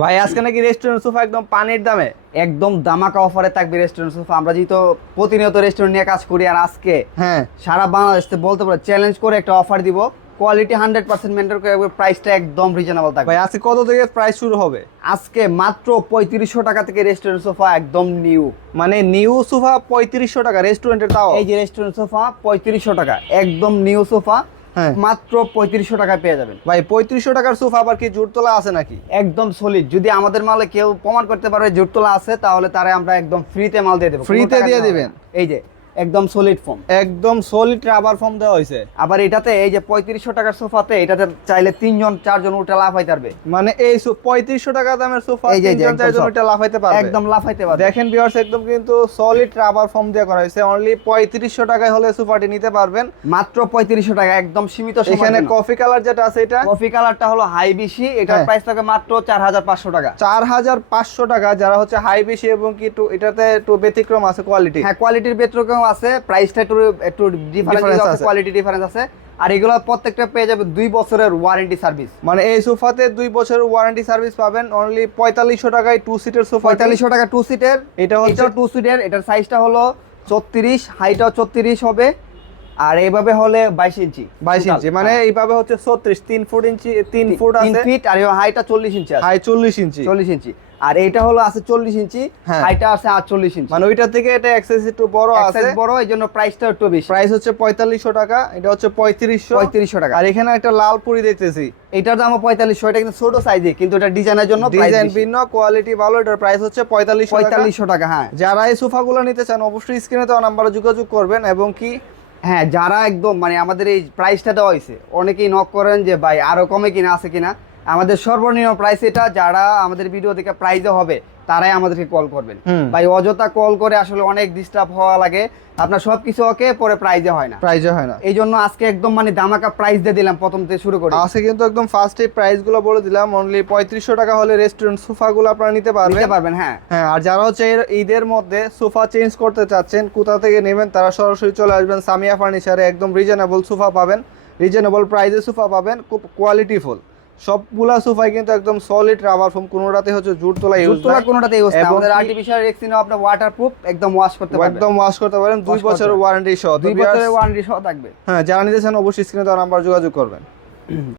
ভাই আজকে নাকি রেস্টুরেন্ট সোফা একদম পানির দামে। একদম দামাকা অফারে থাকবে রেস্টুরেন্ট সোফা। আমরা যেহেতু প্রতিনিয়ত রেস্টুরেন্ট নিয়ে কাজ করি, আর আজকে হ্যাঁ সারা বাংলাদেশে বলতে পারো চ্যালেঞ্জ করে একটা অফার দিব। কোয়ালিটি 100% মেনটেন করে, প্রাইসটা একদম রিজনেবল থাকবে। ভাই আজকে কত থেকে প্রাইস শুরু হবে? আজকে মাত্র 3500 টাকা থেকে রেস্টুরেন্ট সোফা একদম নিউ। মানে নিউ সোফা 3500 টাকা রেস্টুরেন্টের, তাও এই যে রেস্টুরেন্ট সোফা 3500 টাকা একদম নিউ সোফা, হ্যাঁ মাত্র 3500 টাকায় পেয়ে যাবেন। ভাই 3500 টাকার সোফা আবার কি জুট তোলা আছে নাকি? একদম সলিড। যদি আমাদের মালে কেউ প্রমাণ করতে পারবে জুট তোলা আছে, তাহলে তারে আমরা একদম ফ্রিতে মাল দিয়ে দেবো। ফ্রিতে দিয়ে দিবেন? এই যে একদম সলিড ফোম, একদম সলিড রাবার ফোম দেওয়া হয়েছে। আবার এটাতে এই যে 3500 টাকার সোফাতে এটাতে চাইলে 3 জন 4 জন উঠে লাফাইতে পারবে। মানে এই 3500 টাকা দামের সোফা এই যে তিনজন একদম চারজন সব। এটা লাফাইতে পারবে, একদম লাফাইতে পারবে। দেখেন ভিউয়ার্স, একদম কিন্তু সলিড রাবার ফোম দিয়ে করা হয়েছে। অনলি 3500 টাকায় হলে সোফাটি নিতে পারবেন, মাত্র 3500 টাকা একদম সীমিত সময়ের এখানে জন্য। কফি কালার যেটা আছে এটা কফি কালারটা হলো হাই বিশি, এটার হ্যাঁ। প্রাইস থাকে মাত্র 4500 টাকা। 4500 টাকা। যারা হচ্ছে হাই বেশি এবং কি একটু এটাতে একটু ব্যতিক্রম আছে কোয়ালিটি। হ্যাঁ, কোয়ালিটির ব্যতিক্রম আছে, প্রাইসটা একটু একটু ডিফারেন্স Difference আছে, আছে। কোয়ালিটি ডিফারেন্স আছে। আর এগুলো প্রত্যেকটা পেয়ে যাবে 2 বছরের ওয়ারেন্টি সার্ভিস। মানে এই সোফাতে 2 বছরের ওয়ারেন্টি সার্ভিস পাবেন অনলি 4500 টাকায় 2 সিটের সোফা। 4500 টাকা 2 সিটের। এটা হচ্ছে 2 সিটের, এটার সাইজটা হলো 34, হাইটাও 34 হবে। আর এইভাবে হলে 22 ইঞ্চি। 22 ইঞ্চি, মানে এইভাবে হচ্ছে 36, 3 ফুট ইঞ্চি, 3 ফুট 3 আছে, ফিট, আর হাইটা 40 ইঞ্চি আছে। হাই 40 ইঞ্চি। 40 ইঞ্চি। আর এইটা হলো আছে 40 ইঞ্চি, হ্যাঁ। হাইটা আছে 48 ইঞ্চি। মানে ওইটা থেকে এটা এক্সেস একটু বড় আছে, সাইজ বড়, এইজন্য প্রাইসটা একটু বেশি। প্রাইস হচ্ছে 4500 টাকা, এটা হচ্ছে 3500। 3500 টাকা। আর এখানে একটা লাল পুরি দেখতেছি, এটার দামও 4500, এটা কিন্তু ছোট সাইজে, কিন্তু এটা ডিজাইনের জন্য ডিজাইন ভিন্ন, কোয়ালিটি ভালো, এটার প্রাইস হচ্ছে 4500 টাকা। 4500 টাকা। হ্যাঁ যারা এই সোফাগুলো নিতে চান অবশ্যই স্ক্রিনে দেওয়া নাম্বারে যোগাযোগ করবেন। এবং কি হ্যাঁ, যারা একদম মানে আমাদের এই প্রাইসটা দেওয়া হয়েছে, অনেকেই নক করেন যে ভাই আরো কমে কিনা আছে কিনা। আমাদের সর্বনিম্ন প্রাইস এটা, যারা আমাদের ভিডিও দেখে প্রাইসে হবে তারাই আমাদেরকে কল করবেন। ভাই অযথা কল করে আসলে অনেক ডিস্টার্ব হওয়া লাগে, আপনার সবকিছু ওকে, পরে প্রাইজে হয় না, প্রাইজে হয় না। এই জন্য আজকে একদম মানে দামাকা প্রাইস দিয়ে দিলাম প্রথম থেকে শুরু করে। আজকে কিন্তু একদম ফার্স্টে প্রাইস গুলো বলে দিলাম। অনলি 3500 টাকা হলে রেস্টুরেন্ট সোফা গুলো আপনারা নিতে পারবেন। হ্যাঁ হ্যাঁ, আর যারা হচ্ছে ঈদের মধ্যে সোফা চেঞ্জ করতে চাচ্ছেন, কোথা থেকে নেবেন, তারা সরাসরি চলে আসবেন সামিয়া ফার্নিচারে। একদম রিজনেবল সোফা পাবেন, রিজনেবল প্রাইসে সোফা পাবেন, খুব কোয়ালিটিফুল। সবগুলা সোফাই কিন্তু একদম সলিড রাবার ফোম, কোনোটাতে হচ্ছে জুট তোলা ইউজ জুতোলা কোনোটাতে ইউজ না। এবং আমাদের কি- আর্টিফিশিয়াল রেক্সিনও আপনি ওয়াটারপ্রুফ, একদম ওয়াশ করতে পারবেন। একদম ওয়াশ করতে পারেন, 2 Wash করতে বছরের পারবেন। ওয়ারেন্টি সহ। 2 বছরের ওয়ারেন্টি সহ থাকবে। হ্যাঁ, যারা নিতে চান অবশ্যই স্ক্রিনে দেওয়া নাম্বার যোগাযোগ করবেন।